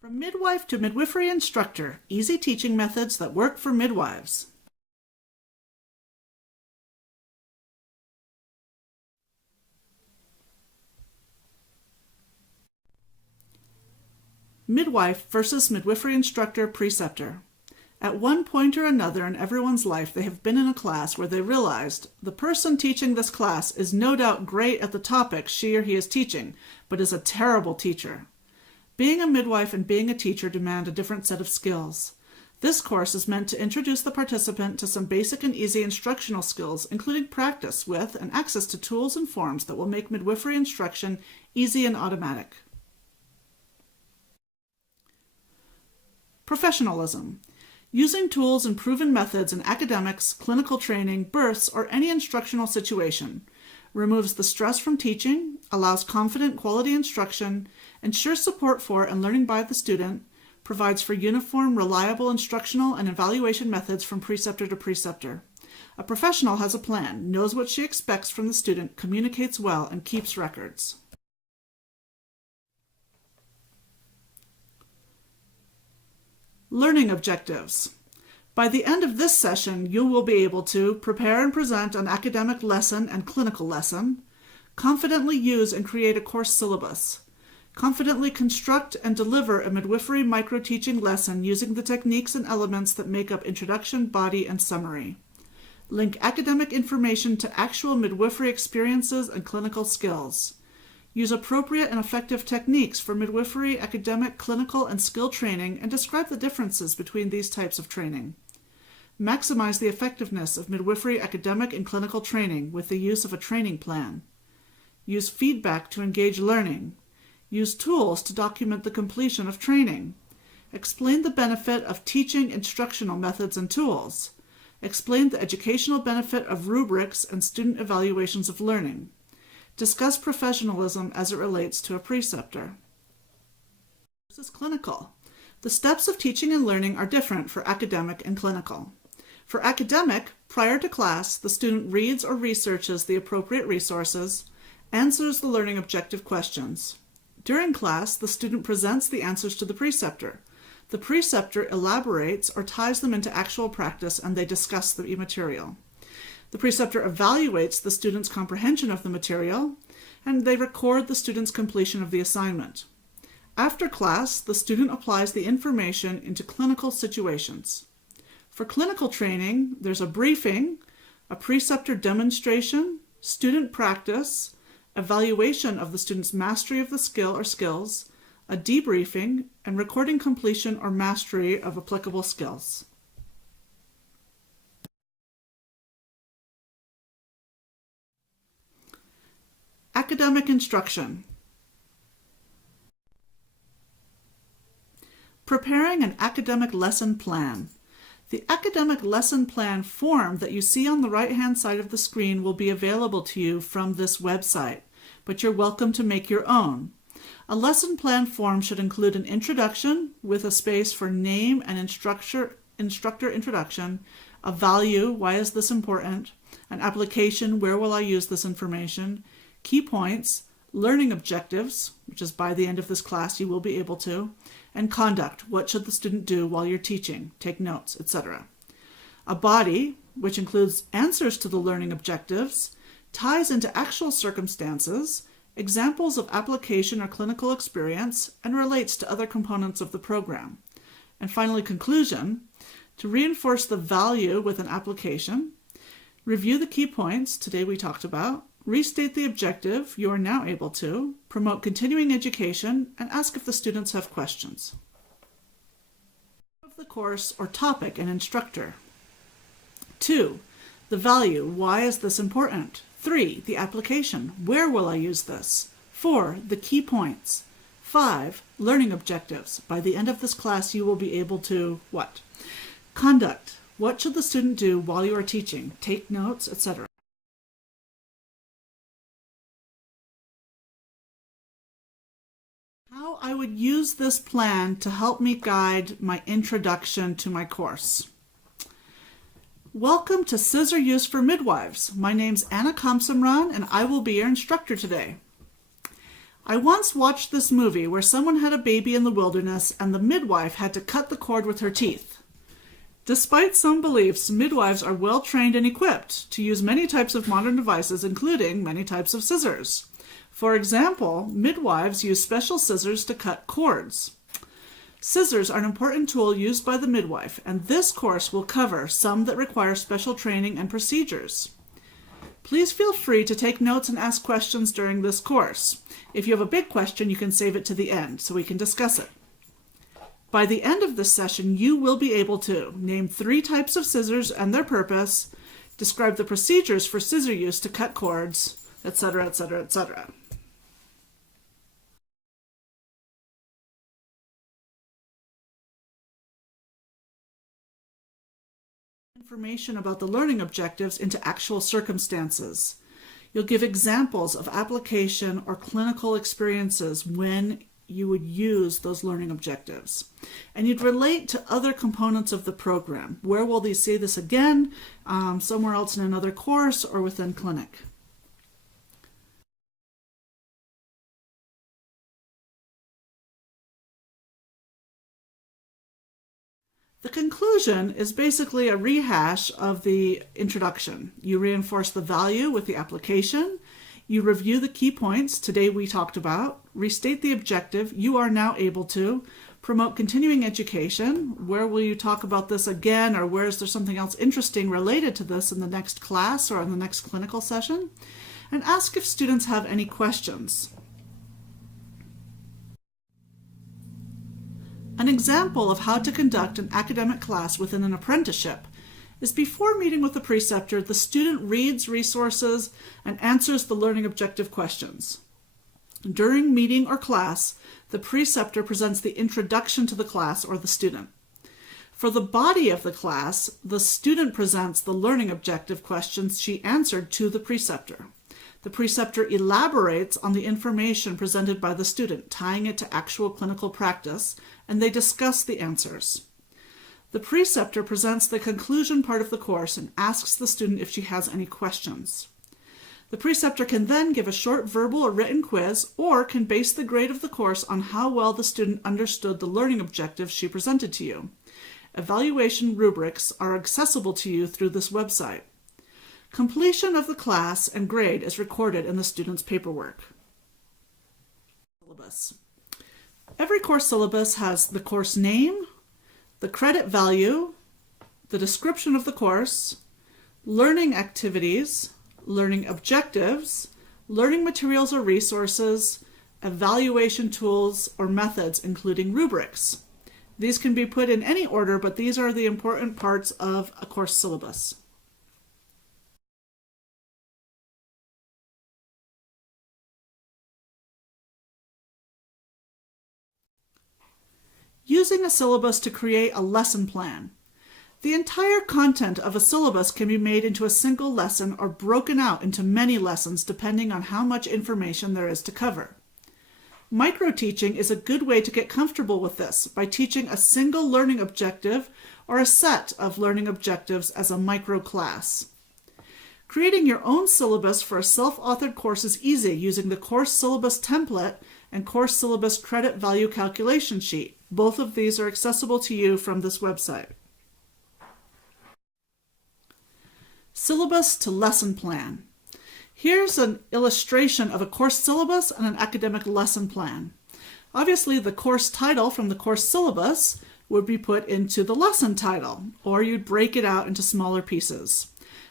From midwife to midwifery instructor, easy teaching methods that work for midwives. Midwife versus midwifery instructor preceptor. At one point or another in everyone's life, they have been in a class where they realized the person teaching this class is no doubt great at the topic she or he is teaching, but is a terrible teacher. Being a midwife and being a teacher demand a different set of skills. This course is meant to introduce the participant to some basic and easy instructional skills, including practice with and access to tools and forms that will make midwifery instruction easy and automatic. Professionalism. Using tools and proven methods in academics, clinical training, births, or any instructional situation. Removes the stress from teaching, allows confident quality instruction, ensures support for and learning by the student, provides for uniform, reliable instructional and evaluation methods from preceptor to preceptor. A professional has a plan, knows what she expects from the student, communicates well, and keeps records. Learning objectives. By the end of this session, you will be able to prepare and present an academic lesson and clinical lesson, confidently use and create a course syllabus, confidently construct and deliver a midwifery micro-teaching lesson using the techniques and elements that make up introduction, body, and summary. Link academic information to actual midwifery experiences and clinical skills. Use appropriate and effective techniques for midwifery, academic, clinical, and skill training, and describe the differences between these types of training. Maximize the effectiveness of midwifery academic and clinical training with the use of a training plan. Use feedback to engage learning. Use tools to document the completion of training. Explain the benefit of teaching instructional methods and tools. Explain the educational benefit of rubrics and student evaluations of learning. Discuss professionalism as it relates to a preceptor. Versus clinical. The steps of teaching and learning are different for academic and clinical. For academic, prior to class, the student reads or researches the appropriate resources, answers the learning objective questions. During class, the student presents the answers to the preceptor. The preceptor elaborates or ties them into actual practice, and they discuss the material. The preceptor evaluates the student's comprehension of the material, and they record the student's completion of the assignment. After class, the student applies the information into clinical situations. For clinical training, there's a briefing, a preceptor demonstration, student practice, evaluation of the student's mastery of the skill or skills, a debriefing, and recording completion or mastery of applicable skills. Academic instruction. Preparing an academic lesson plan. The academic lesson plan form that you see on the right-hand side of the screen will be available to you from this website, but you're welcome to make your own. A lesson plan form should include an introduction with a space for name and instructor introduction, a value, why is this important, an application, where will I use this information, key points, learning objectives, which is by the end of this class you will be able to, and conduct, what should the student do while you're teaching, take notes, etc. A body, which includes answers to the learning objectives, ties into actual circumstances, examples of application or clinical experience, and relates to other components of the program. And finally, conclusion, to reinforce the value with an application, review the key points today we talked about, restate the objective you are now able to, promote continuing education, and ask if the students have questions. Of the course or topic and instructor. 2. The value, why is this important? 3. The application, where will I use this? 4. The key points. 5. Learning objectives. By the end of this class you will be able to what? Conduct, what should the student do while you are teaching? Take notes, etc. How I would use this plan to help me guide my introduction to my course. Welcome to Scissor Use for Midwives. My name's Khamsamran and I will be your instructor today. I once watched this movie where someone had a baby in the wilderness and the midwife had to cut the cord with her teeth. Despite some beliefs, midwives are well trained and equipped to use many types of modern devices, including many types of scissors. For example, midwives use special scissors to cut cords. Scissors are an important tool used by the midwife, and this course will cover some that require special training and procedures. Please feel free to take notes and ask questions during this course. If you have a big question, you can save it to the end so we can discuss it. By the end of this session, you will be able to name 3 types of scissors and their purpose, describe the procedures for scissor use to cut cords, etc., etc., etc. Information about the learning objectives into actual circumstances. You'll give examples of application or clinical experiences when you would use those learning objectives. And you'd relate to other components of the program. Where will they see this again? Somewhere else in another course or within clinic. The conclusion is basically a rehash of the introduction. You reinforce the value with the application. You review the key points today we talked about, restate the objective. You are now able to promote continuing education. Where will you talk about this again, or where is there something else interesting related to this in the next class or in the next clinical session? And ask if students have any questions. An example of how to conduct an academic class within an apprenticeship is before meeting with the preceptor, the student reads resources and answers the learning objective questions. During meeting or class, the preceptor presents the introduction to the class or the student. For the body of the class, the student presents the learning objective questions she answered to the preceptor. The preceptor elaborates on the information presented by the student, tying it to actual clinical practice, and they discuss the answers. The preceptor presents the conclusion part of the course and asks the student if she has any questions. The preceptor can then give a short verbal or written quiz, or can base the grade of the course on how well the student understood the learning objectives she presented to you. Evaluation rubrics are accessible to you through this website. Completion of the class and grade is recorded in the student's paperwork. Syllabus. Every course syllabus has the course name, the credit value, the description of the course, learning activities, learning objectives, learning materials or resources, evaluation tools or methods, including rubrics. These can be put in any order, but these are the important parts of a course syllabus. Using a syllabus to create a lesson plan. The entire content of a syllabus can be made into a single lesson or broken out into many lessons depending on how much information there is to cover. Micro-teaching is a good way to get comfortable with this by teaching a single learning objective or a set of learning objectives as a micro-class. Creating your own syllabus for a self-authored course is easy using the course syllabus template and course syllabus credit value calculation sheet. Both of these are accessible to you from this website. Syllabus to lesson plan. Here's an illustration of a course syllabus and an academic lesson plan. Obviously, the course title from the course syllabus would be put into the lesson title, or you'd break it out into smaller pieces.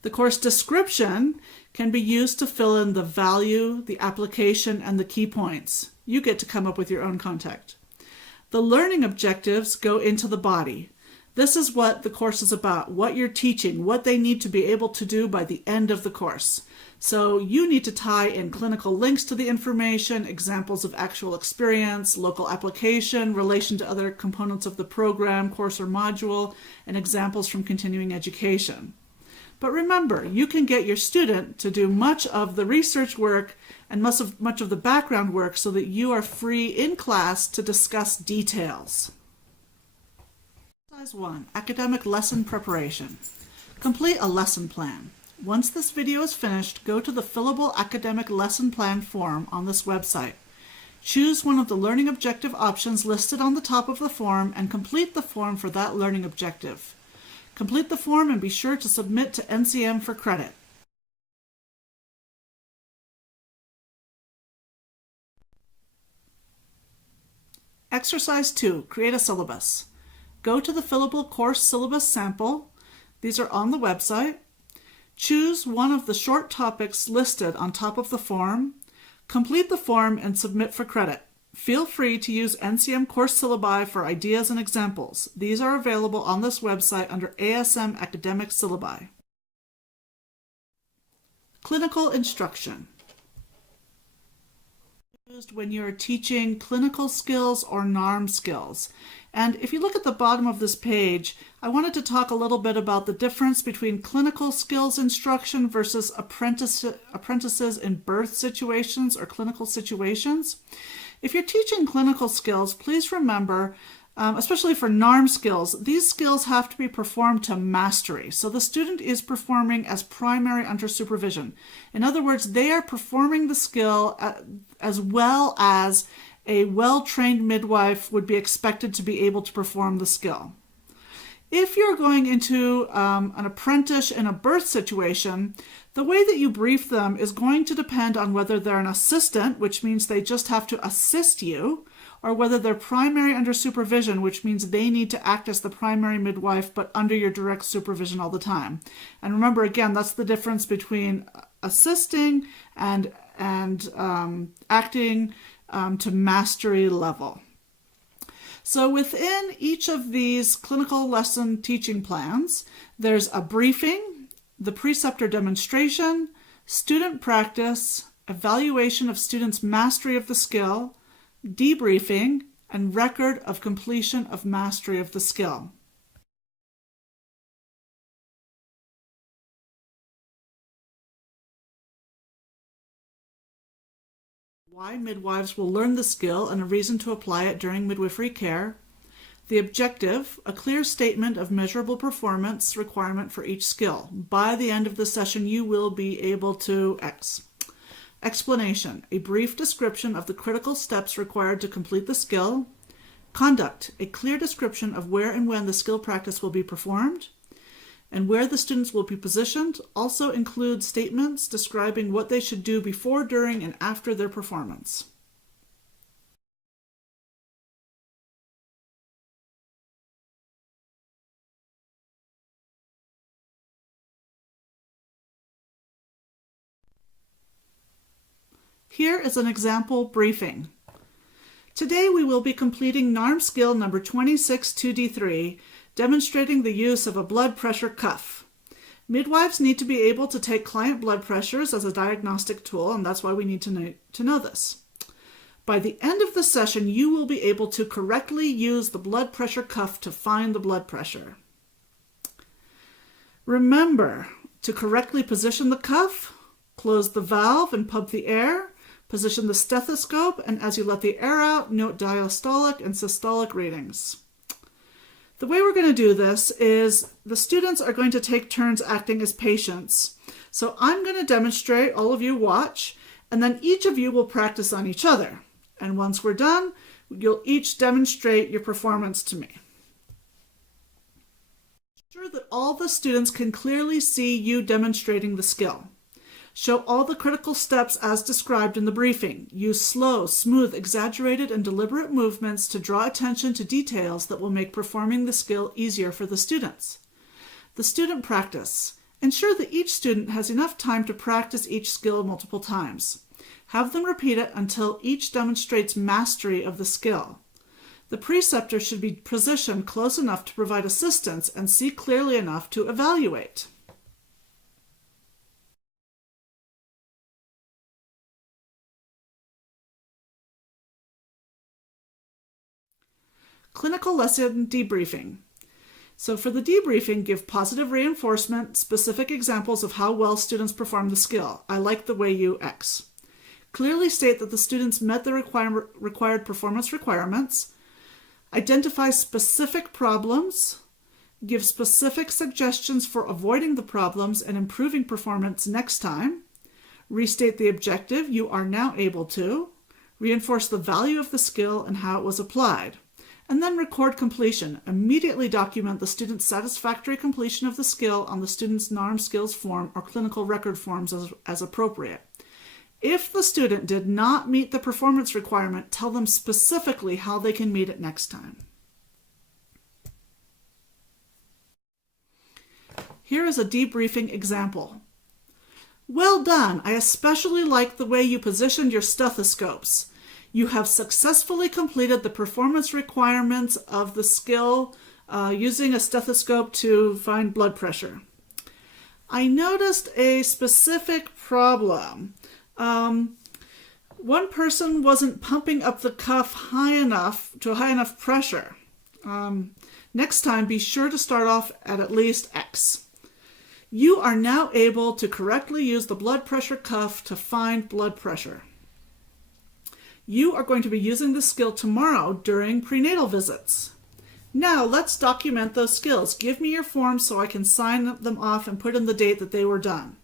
The course description can be used to fill in the value, the application, and the key points. You get to come up with your own content. The learning objectives go into the body. This is what the course is about, what you're teaching, what they need to be able to do by the end of the course. So you need to tie in clinical links to the information, examples of actual experience, local application, relation to other components of the program, course or module, and examples from continuing education. But remember, you can get your student to do much of the research work and much of the background work so that you are free in class to discuss details. Exercise 1, Academic Lesson Preparation. Complete a lesson plan. Once this video is finished, go to the fillable academic lesson plan form on this website. Choose one of the learning objective options listed on the top of the form and complete the form for that learning objective. Complete the form and be sure to submit to NCM for credit. Exercise 2. Create a syllabus. Go to the fillable course syllabus sample. These are on the website. Choose one of the short topics listed on top of the form. Complete the form and submit for credit. Feel free to use NCM course syllabi for ideas and examples. These are available on this website under ASM Academic Syllabi. Clinical instruction. Used when you're teaching clinical skills or NARM skills. And if you look at the bottom of this page, I wanted to talk a little bit about the difference between clinical skills instruction versus apprentices in birth situations or clinical situations. If you're teaching clinical skills, please remember, especially for NARM skills, these skills have to be performed to mastery. So the student is performing as primary under supervision. In other words, they are performing the skill as well as a well-trained midwife would be expected to be able to perform the skill. If you're going into an apprentice in a birth situation, the way that you brief them is going to depend on whether they're an assistant, which means they just have to assist you, or whether they're primary under supervision, which means they need to act as the primary midwife but under your direct supervision all the time. And remember, again, that's the difference between assisting and acting to mastery level. So within each of these clinical lesson teaching plans, there's a briefing, the preceptor demonstration, student practice, evaluation of students' mastery of the skill, debriefing, and record of completion of mastery of the skill. Why midwives will learn the skill and a reason to apply it during midwifery care. The objective, a clear statement of measurable performance requirement for each skill. By the end of the session, you will be able to X. Explanation, a brief description of the critical steps required to complete the skill. Conduct, a clear description of where and when the skill practice will be performed and where the students will be positioned. Also include statements describing what they should do before, during, and after their performance. Here is an example briefing. Today we will be completing NARM skill number 26 2D3, demonstrating the use of a blood pressure cuff. Midwives need to be able to take client blood pressures as a diagnostic tool, and that's why we need to know this. By the end of the session, you will be able to correctly use the blood pressure cuff to find the blood pressure. Remember to correctly position the cuff, close the valve and pump the air, position the stethoscope, and as you let the air out, note diastolic and systolic readings. The way we're going to do this is the students are going to take turns acting as patients. So I'm going to demonstrate, all of you watch, and then each of you will practice on each other. And once we're done, you'll each demonstrate your performance to me. Ensure that all the students can clearly see you demonstrating the skill. Show all the critical steps as described in the briefing. Use slow, smooth, exaggerated, and deliberate movements to draw attention to details that will make performing the skill easier for the students. The student practice. Ensure that each student has enough time to practice each skill multiple times. Have them repeat it until each demonstrates mastery of the skill. The preceptor should be positioned close enough to provide assistance and see clearly enough to evaluate. Clinical lesson debriefing. So for the debriefing, give positive reinforcement, specific examples of how well students perform the skill. I like the way you X. Clearly state that the students met the required performance requirements. Identify specific problems. Give specific suggestions for avoiding the problems and improving performance next time. Restate the objective. You are now able to. Reinforce the value of the skill and how it was applied. And then record completion. Immediately document the student's satisfactory completion of the skill on the student's NARM skills form or clinical record forms as appropriate. If the student did not meet the performance requirement, tell them specifically how they can meet it next time. Here is a debriefing example. Well done! I especially like the way you positioned your stethoscopes. You have successfully completed the performance requirements of the skill using a stethoscope to find blood pressure. I noticed a specific problem. One person wasn't pumping up the cuff high enough to a high enough pressure. Next time, be sure to start off at least X. You are now able to correctly use the blood pressure cuff to find blood pressure. You are going to be using this skill tomorrow during prenatal visits. Now let's document those skills. Give me your forms so I can sign them off and put in the date that they were done.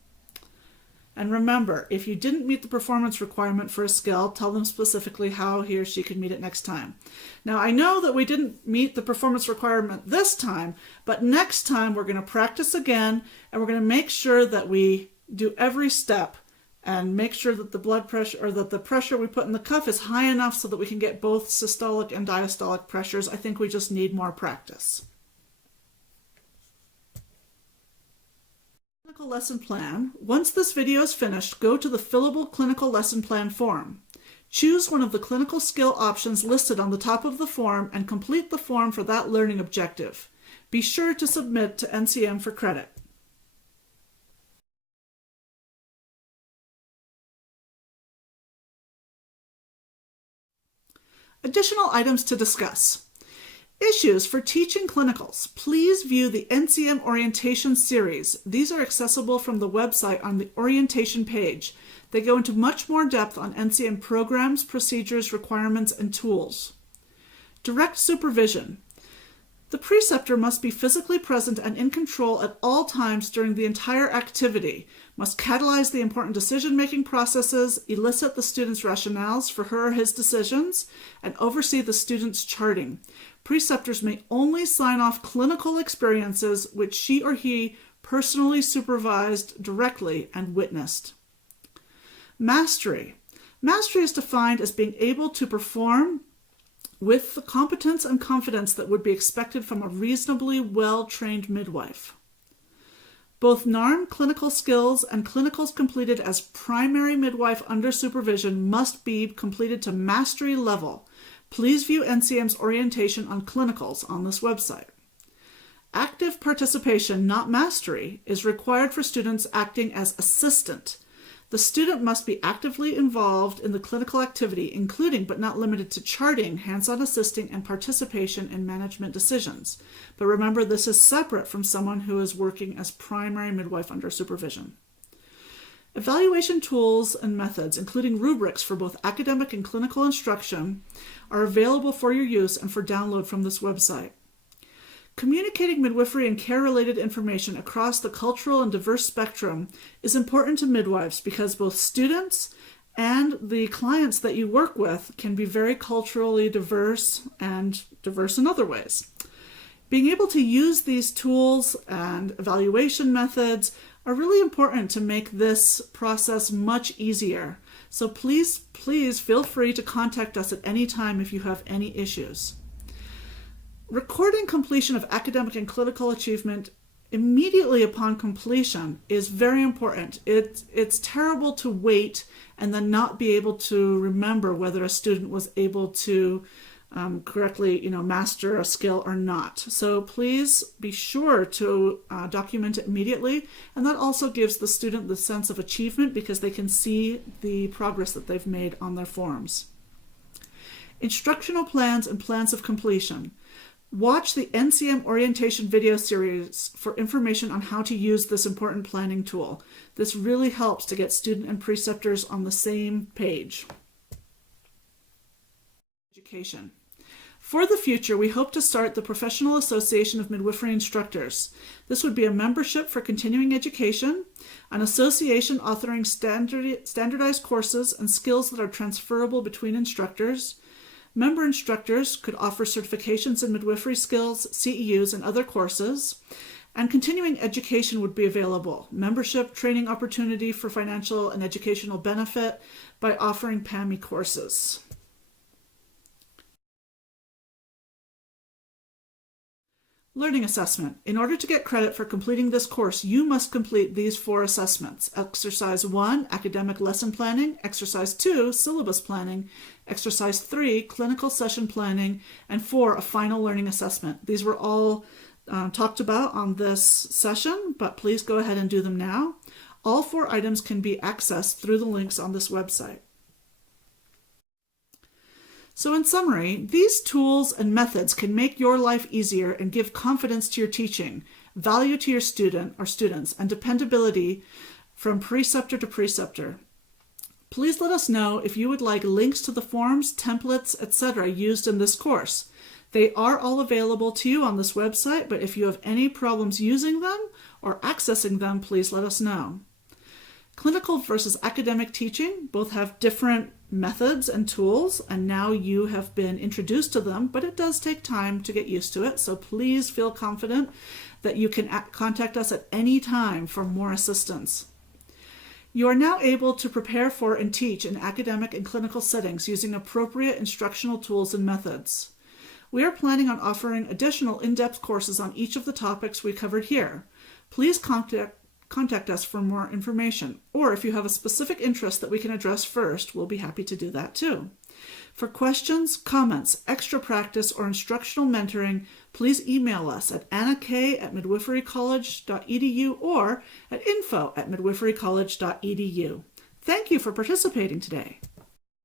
And remember, if you didn't meet the performance requirement for a skill, tell them specifically how he or she can meet it next time. Now, I know that we didn't meet the performance requirement this time, but next time we're going to practice again, and we're going to make sure that we do every step and make sure that the blood pressure or that the pressure we put in the cuff is high enough so that we can get both systolic and diastolic pressures. I think we just need more practice. Clinical lesson plan. Once this video is finished, go to the fillable clinical lesson plan form. Choose one of the clinical skill options listed on the top of the form and complete the form for that learning objective. Be sure to submit to NCM for credit. Additional items to discuss. Issues for teaching clinicals. Please view the NCM orientation series. These are accessible from the website on the orientation page. They go into much more depth on NCM programs, procedures, requirements, and tools. Direct supervision. The preceptor must be physically present and in control at all times during the entire activity, must catalyze the important decision-making processes, elicit the student's rationales for her or his decisions, and oversee the student's charting. Preceptors may only sign off clinical experiences which she or he personally supervised directly and witnessed. Mastery. Mastery is defined as being able to perform with the competence and confidence that would be expected from a reasonably well-trained midwife. Both NARM clinical skills and clinicals completed as primary midwife under supervision must be completed to mastery level. Please view NCM's orientation on clinicals on this website. Active participation, not mastery, is required for students acting as assistant. The student must be actively involved in the clinical activity, including but not limited to charting, hands-on assisting, and participation in management decisions. But remember, this is separate from someone who is working as primary midwife under supervision. Evaluation tools and methods, including rubrics for both academic and clinical instruction, are available for your use and for download from this website. Communicating midwifery and care-related information across the cultural and diverse spectrum is important to midwives because both students and the clients that you work with can be very culturally diverse and diverse in other ways. Being able to use these tools and evaluation methods are really important to make this process much easier. So please feel free to contact us at any time if you have any issues. Recording completion of academic and clinical achievement immediately upon completion is very important. It's terrible to wait and then not be able to remember whether a student was able to correctly master a skill or not. So please be sure to document it immediately, and that also gives the student the sense of achievement because they can see the progress that they've made on their forms. Instructional plans and plans of completion. Watch the NCM orientation video series for information on how to use this important planning tool. This really helps to get student and preceptors on the same page. Education. For the future, we hope to start the Professional Association of Midwifery Instructors. This would be a membership for continuing education, an association authoring standardized courses and skills that are transferable between instructors. Member instructors could offer certifications in midwifery skills, CEUs, and other courses. And continuing education would be available. Membership, training opportunity for financial and educational benefit by offering PAMI courses. Learning assessment. In order to get credit for completing this course, you must complete these 4 assessments. Exercise 1, academic lesson planning. Exercise 2, syllabus planning. Exercise 3, clinical session planning. And 4, a final learning assessment. These were all talked about on this session, but please go ahead and do them now. All 4 items can be accessed through the links on this website. So in summary, these tools and methods can make your life easier and give confidence to your teaching, value to your student or students, and dependability from preceptor to preceptor. Please let us know if you would like links to the forms, templates, etc. used in this course. They are all available to you on this website, but if you have any problems using them or accessing them, please let us know. Clinical versus academic teaching both have different methods and tools, and now you have been introduced to them, but it does take time to get used to it, so please feel confident that you can contact us at any time for more assistance. You are now able to prepare for and teach in academic and clinical settings using appropriate instructional tools and methods. We are planning on offering additional in-depth courses on each of the topics we covered here. Please contact us for more information, or if you have a specific interest that we can address first, we'll be happy to do that too. For questions, comments, extra practice, or instructional mentoring, please email us at annak@midwiferycollege.edu or at info@midwiferycollege.edu. Thank you for participating today.